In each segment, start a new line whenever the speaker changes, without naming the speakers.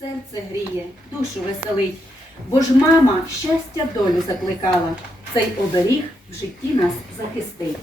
серце гріє, душу веселить, бо ж мама щастя долю закликала, цей оберіг в житті нас захистить.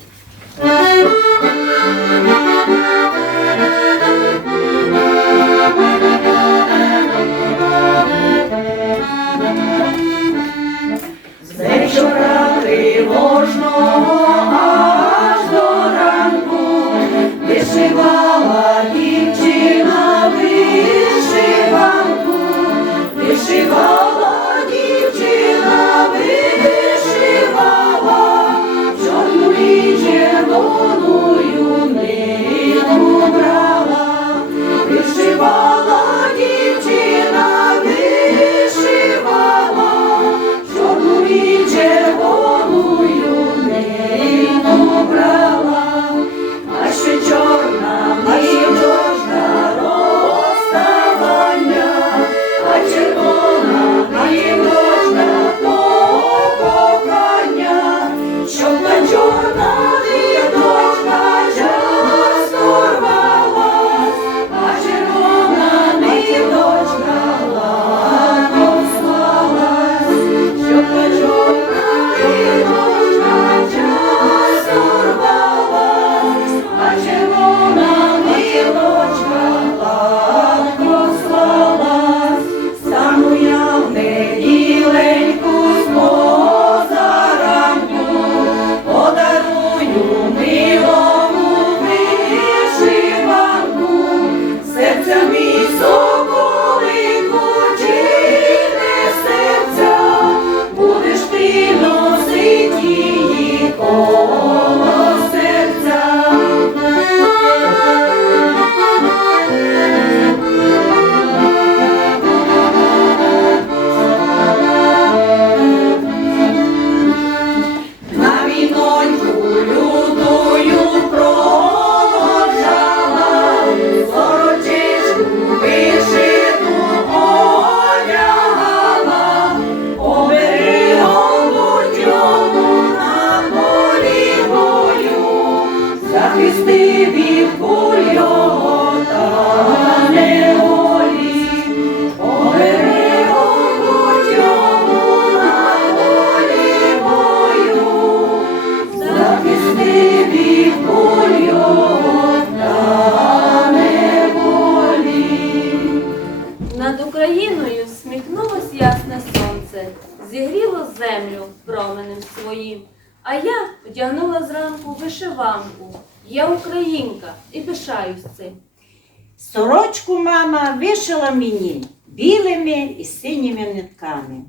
вона вишила мені білими і синіми нитками.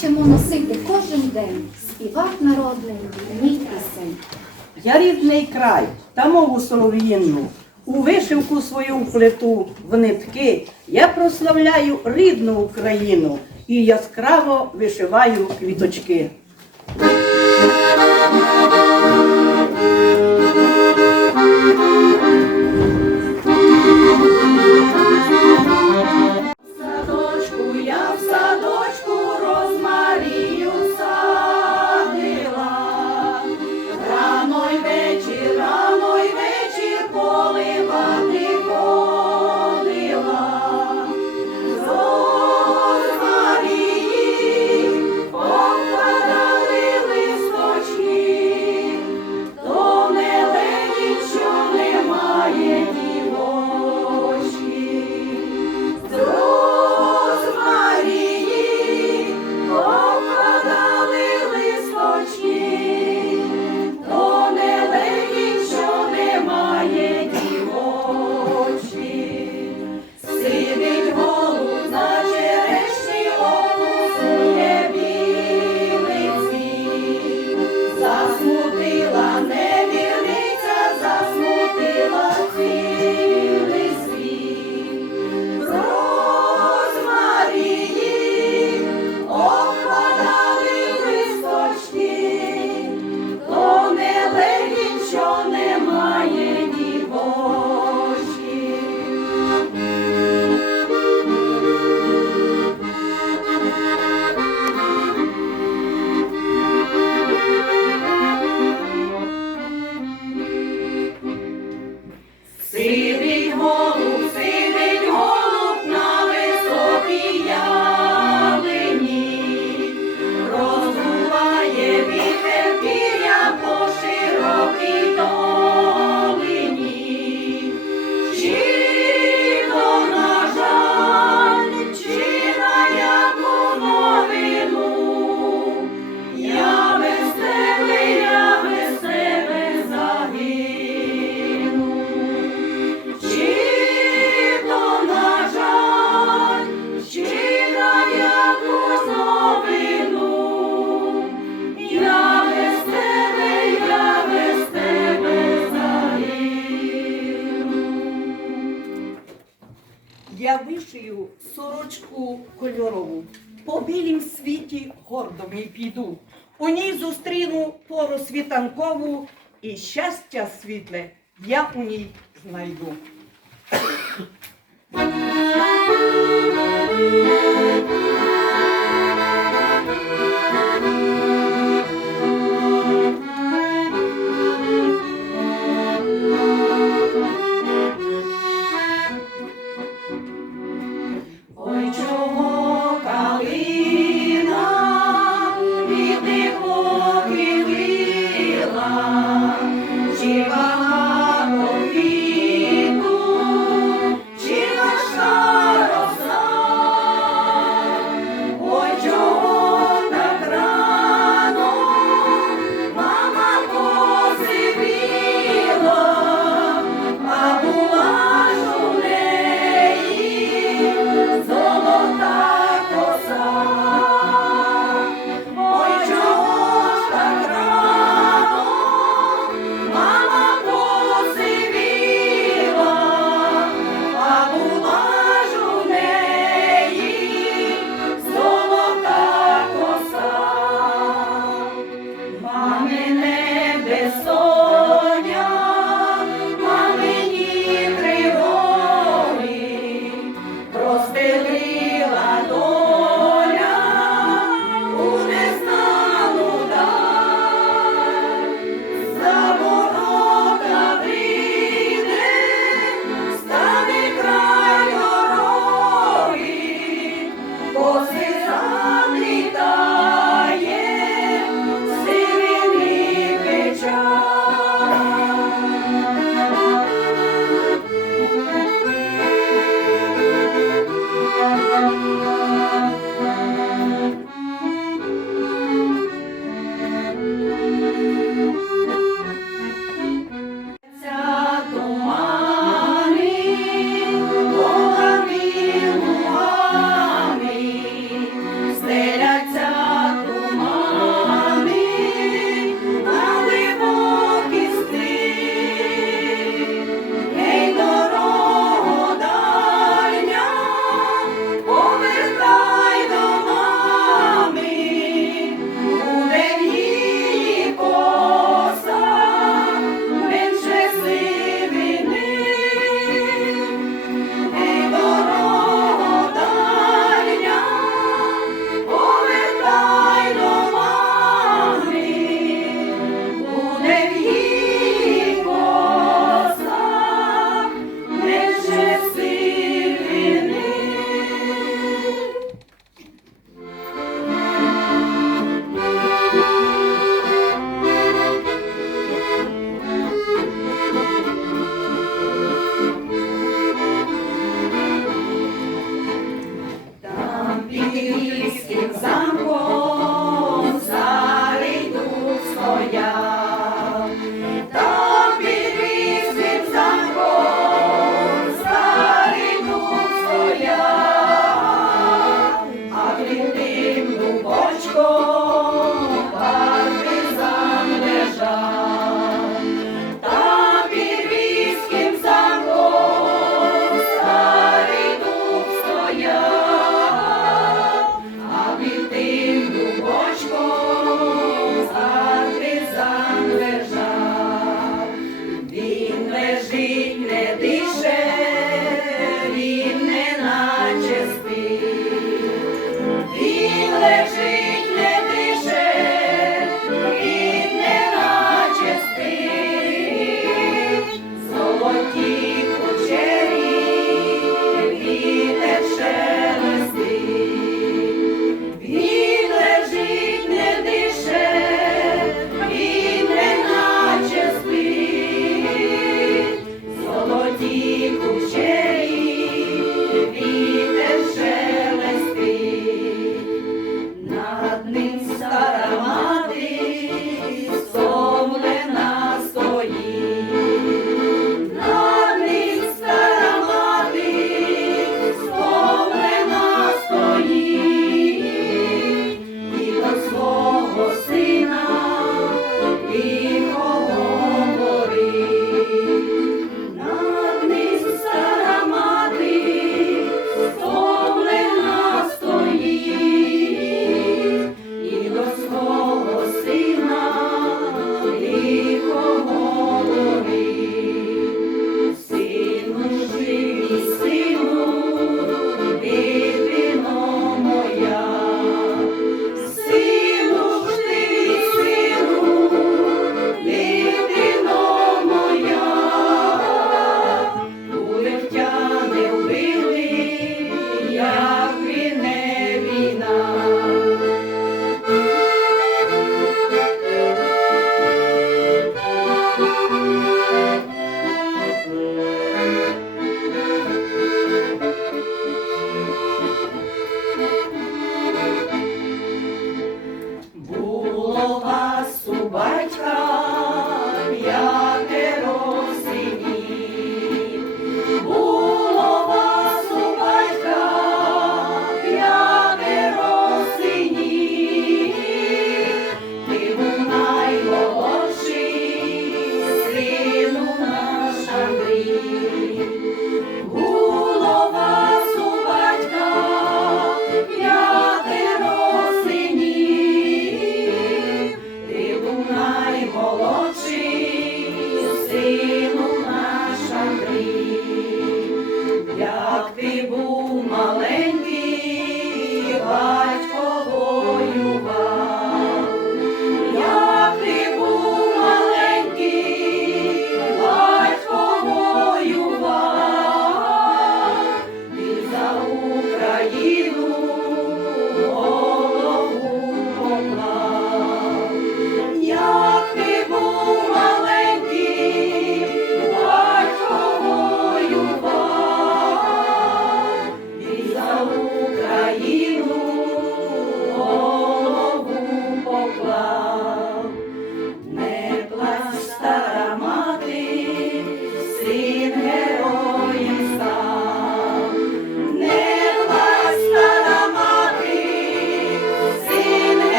хочемо носити кожен день співак народний мій пісень.
Я рідний край та мову солов'їнну, у вишивку свою вплету в нитки. Я прославляю рідну Україну і яскраво вишиваю квіточки.
по
білім світі гордо мій піду. У ній зустріну пору світанкову і щастя світле я у ній знайду.
Thank
you.